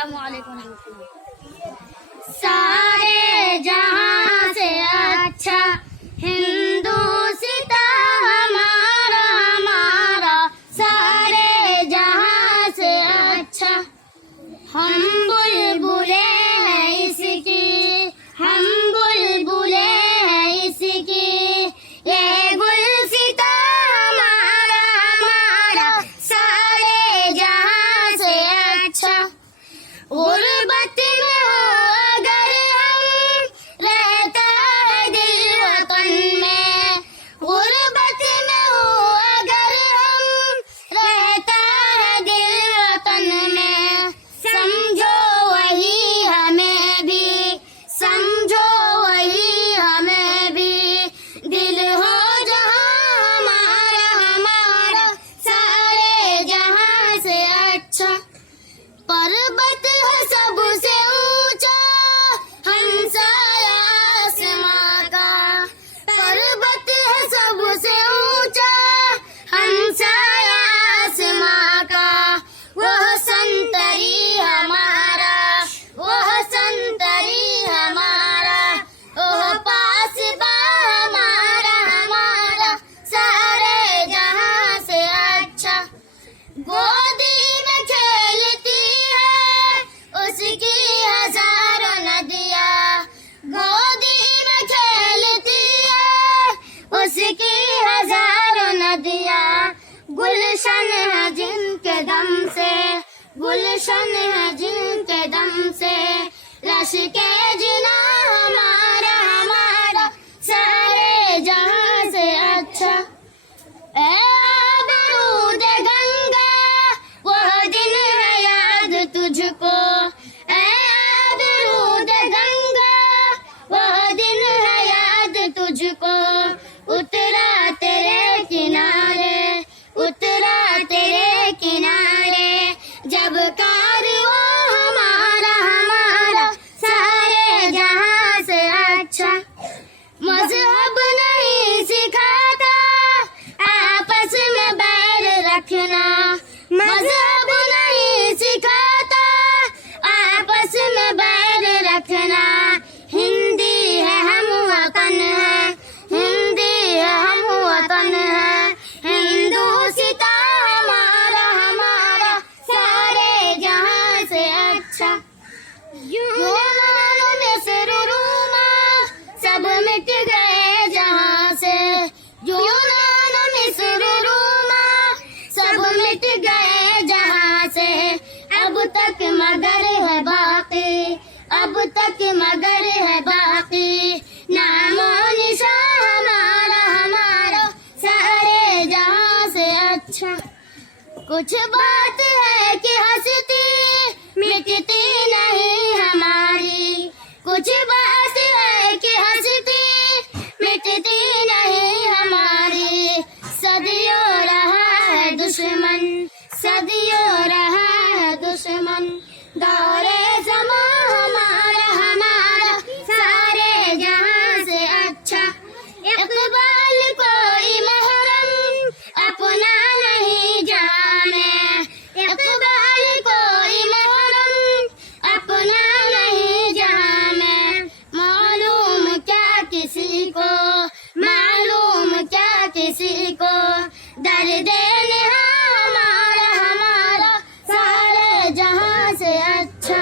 अस्सलाम वालेकुम। सारे जहां से अच्छा हिंदुस्ता हमारा हमारा, सारे जहां से अच्छा। हम बुलबुले हैं इसकी, हम बुलबुले हैं इसकी, ये गुलसिता हमारा हमारा, सारे जहां से अच्छा। गुर्बत में हो अगर हम, रहता है दिल वतन में। गुर्बत में हो अगर हम, रहता है दिल वतन में। समझो वही हमें भी, समझो वही हमें भी, दिल हो जहां हमारा हमारा, सारे जहां से अच्छा। पर्वत है सबसे ऊंचा, हमसाया आसमां का। पर्वत है सबसे ऊंचा, हमसाया आसमां का। वह संतरी हमारा, वह संतरी हमारा, वह पासबा हमारा हमारा, सारे जहां से अच्छा। गोदी में खेलती है उसकी हजारों नदियाँ, गोदी में खेलती है उसकी हजारों नदियाँ। गुलशन है जिनके दम से, गुलशन है जिनके दम से, लश्के जिना हमारा हमारा, सारे जहां से अच्छा। ए आबरूद गंगा, वह दिन है याद तुझको। ए आबरूद गंगा, वह दिन है याद तुझको। उतरा तेरे किनारे, उतरा तेरे किनारे, जब कारवां हमारा हमारा, सारे जहां से अच्छा। मजहब नहीं सिखाता आपस में बैर रखना, मजहब नहीं सिखाता आपस में बैर रखना। हिंदी है हम वतन है, हिंदी है हम वतन है, हिंदुस्ता हमारा हमारा, सारे जहां से अच्छा। यूनान मिस्र रोमा सब मिट गए जहां से, यूनान मिस्र रोमा सब मिट गए जहां से। अब तक मगर है बाकी, अब तक मगर है बाकी, नामो निशान हमारा हमारा, सारे जहां से अच्छा। कुछ बात है कि हंसती मिटती नहीं हमारी, कुछ बात है कि हंसती मिटती नहीं हमारी। सदियों रहा है दुश्मन, सदियों रहा है दुश्मन, दौरे ज़मां हमारा हमारा, सारे जहां से अच्छा। इक़बाल कोई महरम अपना नहीं जाने, इक़बाल कोई महरम अपना नहीं जाने। मालूम क्या किसी को, मालूम क्या किसी को, दर्द नेहा हमारा हमारा, सारे जहां से अच्छा।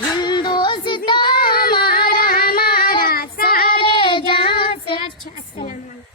हिंदुस्तान हमारा हमारा, सारे जहां से अच्छा।